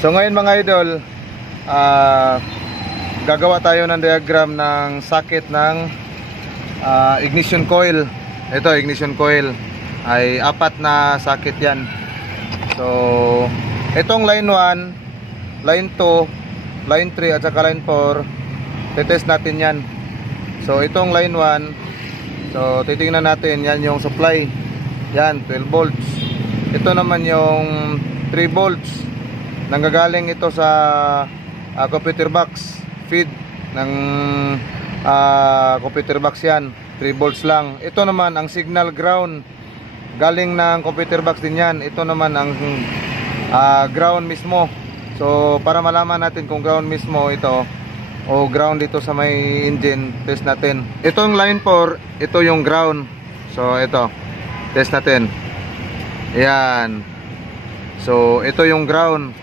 So ngayon mga idol, gagawa tayo ng diagram ng socket ng ignition coil. Ito, ignition coil ay 4 na socket yan. So itong line 1, line 2, line 3 at saka line 4, tetest natin yan. So itong line 1, so titingnan natin, yan yung supply, yan 12 volts. Ito naman yung 3 volts, nanggagaling ito sa computer box, feed ng computer box yan, 3 volts lang. Ito naman ang signal ground, galing ng computer box din yan. Ito naman ang ground mismo. So para malaman natin kung ground mismo ito o ground dito sa may engine, test natin. Ito yung line 4, ito yung ground. So ito, test natin. Yan. So ito yung ground.